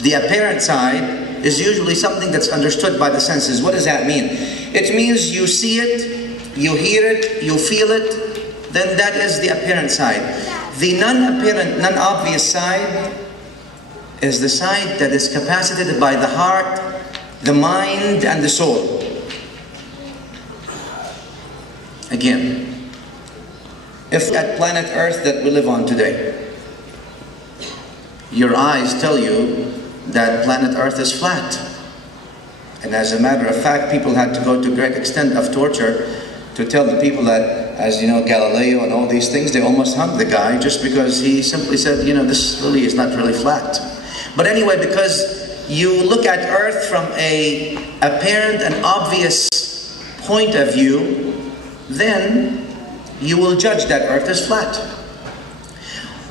The apparent side is usually something that's understood by the senses. What does that mean? It means you see it, you hear it, you feel it, then that is the apparent side. The non-apparent, non-obvious side is the side that is capacitated by the heart, the mind, and the soul. Again, if at planet Earth that we live on today, your eyes tell you that planet Earth is flat. And as a matter of fact, people had to go to great extent of torture to tell the people that, as you know, Galileo and all these things, they almost hung the guy just because he simply said, you know, this really is not really flat. But anyway, because you look at Earth from an apparent and obvious point of view, then you will judge that Earth is flat.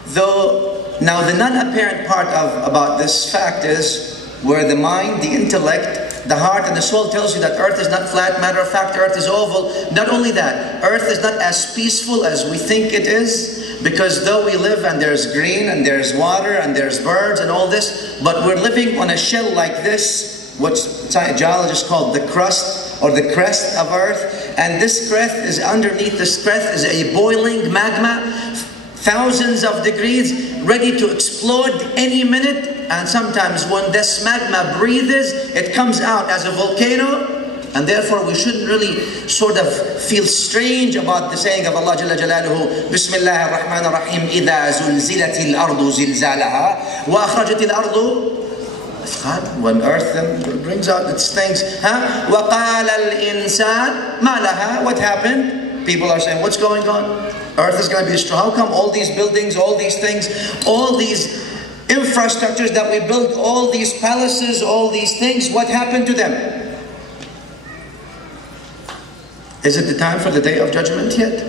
Though, now the non-apparent part about this fact is where the mind, the intellect, the heart and the soul tells you that Earth is not flat. Matter of fact, Earth is oval. Not only that, Earth is not as peaceful as we think it is, because though we live and there's green and there's water and there's birds and all this, but we're living on a shell like this, what geologists call the crust or the crest of Earth. And this crest is underneath, this crest is a boiling magma, thousands of degrees, ready to explode any minute. And sometimes when this magma breathes, it comes out as a volcano. And therefore we shouldn't really sort of feel strange about the saying of Allah Jalla Jalaluhu, Bismillah ar-Rahman ar-Rahim, إِذَا زُلْزِلَتِ الْأَرْضُ زِلْزَالَهَا وَأَخْرَجَتِ الْأَرْضُ. When Earth then brings out its things, وَقَالَ الْإِنسَانِ مَا لَهَا. What happened? People are saying, what's going on? Earth is going to be destroyed. How come all these buildings, all these things, all these infrastructures that we built, all these palaces, all these things, what happened to them? Is it the time for the day of judgment yet?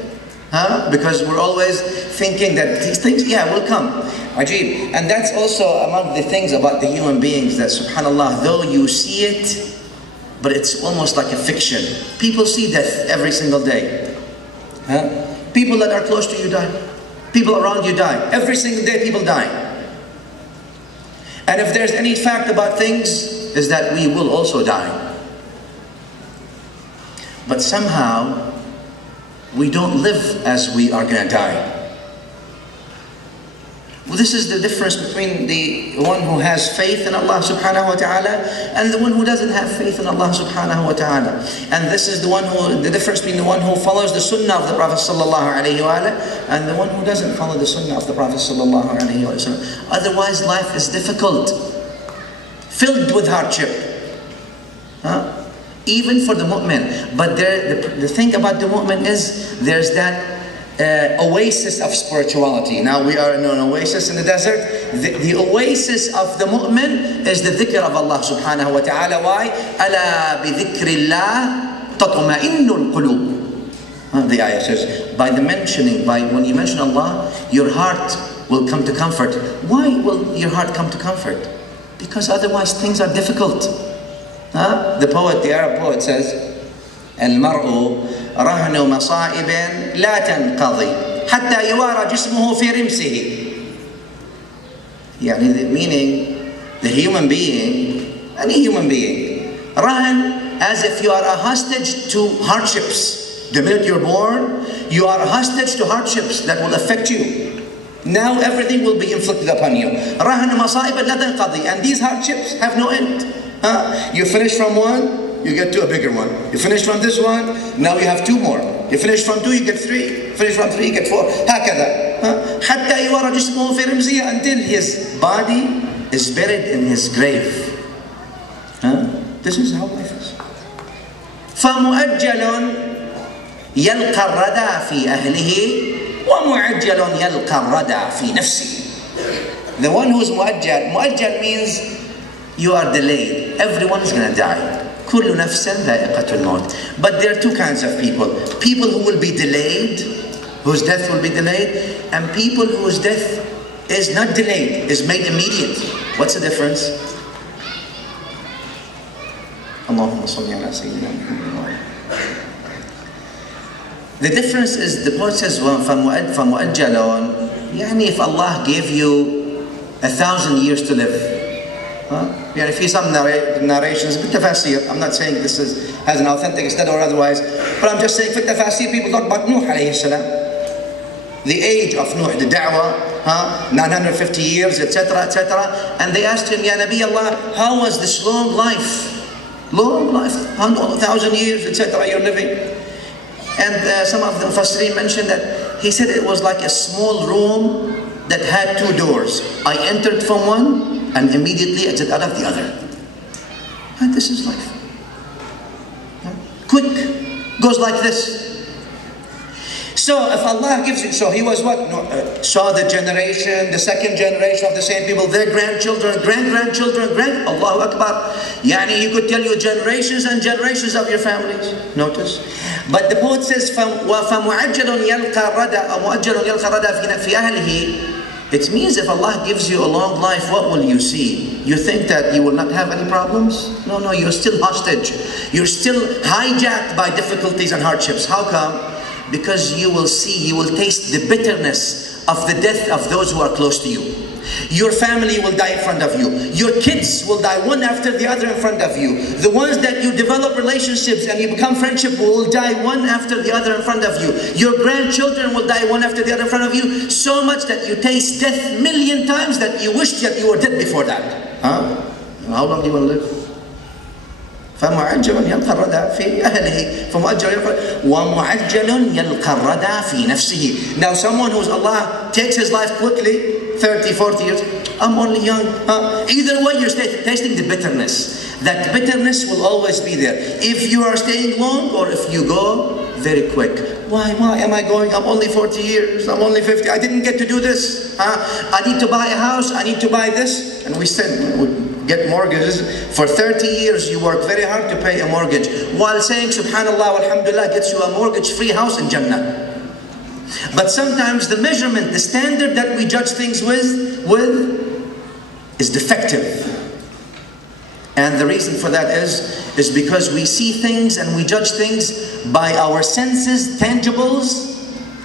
Because we're always thinking that these things, yeah, will come. Ajib. And that's also among the things about the human beings that, subhanAllah, though you see it, but it's almost like a fiction. People see death every single day. People that are close to you die. People around you die. Every single day people die. And if there's any fact about things, is that we will also die. But somehow, we don't live as we are going to die. Well, this is the difference between the one who has faith in Allah subhanahu wa ta'ala and the one who doesn't have faith in Allah subhanahu wa ta'ala. And this is the difference between the one who follows the sunnah of the Prophet sallallahu alayhi wa and the one who doesn't follow the sunnah of the Prophet sallallahu alayhi wa sallam. Otherwise, life is difficult, filled with hardship. Even for the mu'min. But the thing about the mu'min is there's that oasis of spirituality. Now we are in an oasis in the desert. The oasis of the mu'min is the dhikr of Allah subhanahu wa ta'ala. Why? أَلَا بِذِكْرِ اللَّهِ تَطْمَئِنُّ الْقُلُوبِ. The ayah says, when you mention Allah, your heart will come to comfort. Why will your heart come to comfort? Because otherwise things are difficult. The Arab poet says, الْمَرْءُ رهن مصائب لا تنقضي حتى يوارى جسمه في رمسه. Meaning the human being, any human being, rahan, as if you are a hostage to hardships. The minute you're born, you are a hostage to hardships that will affect you. Now everything will be inflicted upon you. رهن مصائب لا تنقضي, and these hardships have no end. You finish from one, you get to a bigger one. You finish from this one, now you have two more. You finish from two, you get three. Finish from three, you get four. هكذا. حتى يوارى جسمه في رمزه, until his body is buried in his grave. This is how life is. فمؤجل يلقى الردى في أهله ومؤجل يلقى الردى في نفسه. The one who's mu'ajjal means you are delayed. Everyone is going to die. كل نفس ذائقة الموت. But there are two kinds of people. People who will be delayed, whose death will be delayed, and people whose death is not delayed, is made immediate. What's the difference? Allahumma salli ala sayyidina Muhammad. The difference is, the poet says, فَمُؤَجَّلٌ, if Allah gave you 1,000 years to live, يعني في some narrations بالتفاسير. I'm not saying this has an authentic study or otherwise, but I'm just saying في التفاسير people talk about Nuh عليه السلام. The age of Nuh, the da'wah, 950 years, etc., etc. And they asked him, Ya Nabi Allah, how was this long life? Long life, 1,000 years, etc. you're living. And some of the Mufassirin mentioned that he said it was like a small room that had two doors. I entered from one and immediately exited out of the other. And this is life. Quick, goes like this. So if Allah gives you, so he was what? Saw the generation, the second generation of the same people, their grandchildren, grandchildren, Allahu Akbar. Yani he could tell you generations and generations of your families. Notice. But the poet says, فَمُعَجَّلٌ يَلْقَى الرَّدَى أو مُعَجَّلٌ يَلْقَى الرَّدَى في أهله. It means if Allah gives you a long life, what will you see? You think that you will not have any problems? No, you're still hostage. You're still hijacked by difficulties and hardships. How come? Because you will see, you will taste the bitterness of the death of those who are close to you. Your family will die in front of you. Your kids will die one after the other in front of you. The ones that you develop relationships and you become friendship will die one after the other in front of you. Your grandchildren will die one after the other in front of you. So much that you taste death 1,000,000 times that you wish that you were dead before that. How long do you want to live? فمعجل يلقى الردى في أهله ومعجل يلقى الردى في نفسه. Now someone who's Allah takes his life quickly, 30, 40 years, I'm only young. Either way you're tasting the bitterness. That bitterness will always be there. If you are staying long or if you go very quick. Why am I going? I'm only 40 years, I'm only 50, I didn't get to do this. I need to buy a house, I need to buy this. And we said, get mortgages. For 30 years you work very hard to pay a mortgage, while saying subhanallah alhamdulillah gets you a mortgage-free house in Jannah. But sometimes the measurement, the standard that we judge things with is defective. And the reason for that is because we see things and we judge things by our senses, tangibles,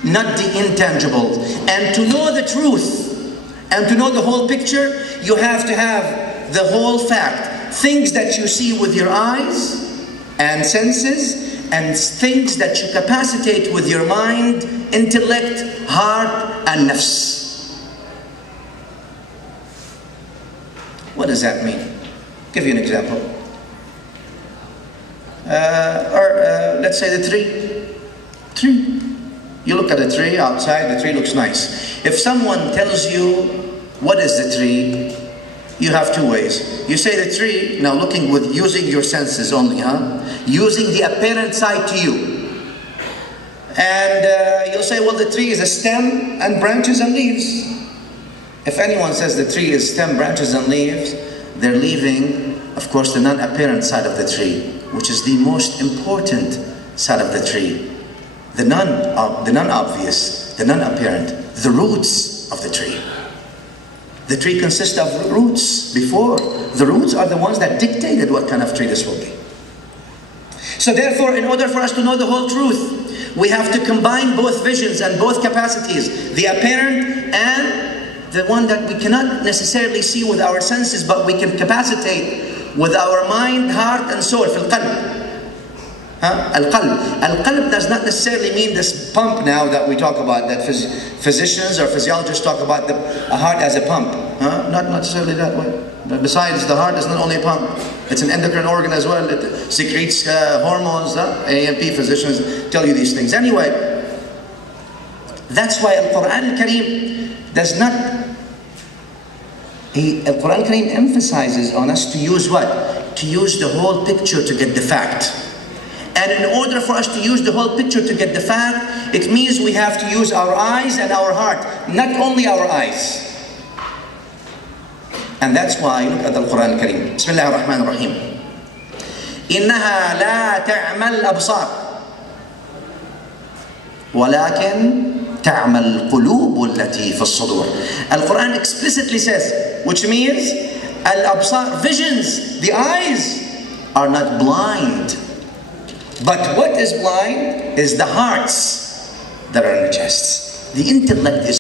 not the intangibles. And to know the truth and to know the whole picture, you have to have the whole fact. Things that you see with your eyes and senses, and things that you capacitate with your mind, intellect, heart, and nafs. What does that mean? I'll give you an example. Let's say the tree. You look at a tree outside, the tree looks nice. If someone tells you, what is the tree? You have two ways. You say the tree, now using your senses only, using the apparent side to you. And you'll say, well, the tree is a stem and branches and leaves. If anyone says the tree is stem, branches and leaves, they're leaving, of course, the non-apparent side of the tree, which is the most important side of the tree. The non-obvious, the non-apparent, the roots of the tree. The tree consists of roots before. The roots are the ones that dictated what kind of tree this will be. So therefore, in order for us to know the whole truth, we have to combine both visions and both capacities, the apparent and the one that we cannot necessarily see with our senses, but we can capacitate with our mind, heart, and soul. في القلب. Al-qalb. Al-qalb does not necessarily mean this pump now that we talk about, that physicians or physiologists talk about the heart as a pump. Not necessarily that way. But besides, the heart is not only a pump, it's an endocrine organ as well. It secretes hormones. AMP physicians tell you these things. Anyway, that's why Al-Quran al-Kareem does not, Al-Quran al-Kareem emphasizes on us to use what? To use the whole picture to get the fact. And in order for us to use the whole picture to get the fact, it means we have to use our eyes and our heart, not only our eyes. And that's why, look at the Quran al-Kareem. Bismillah ar-Rahman ar-Rahim. إِنَّهَا لَا تَعْمَى الْأَبْصَارِ وَلَكِنْ تَعْمَى الْقُلُوبُ الَّتِي فِي الصُّدُورِ. Al-Quran explicitly says, which means, al-absar, visions, the eyes are not blind. But what is blind is the hearts that are in the chests. The intellect is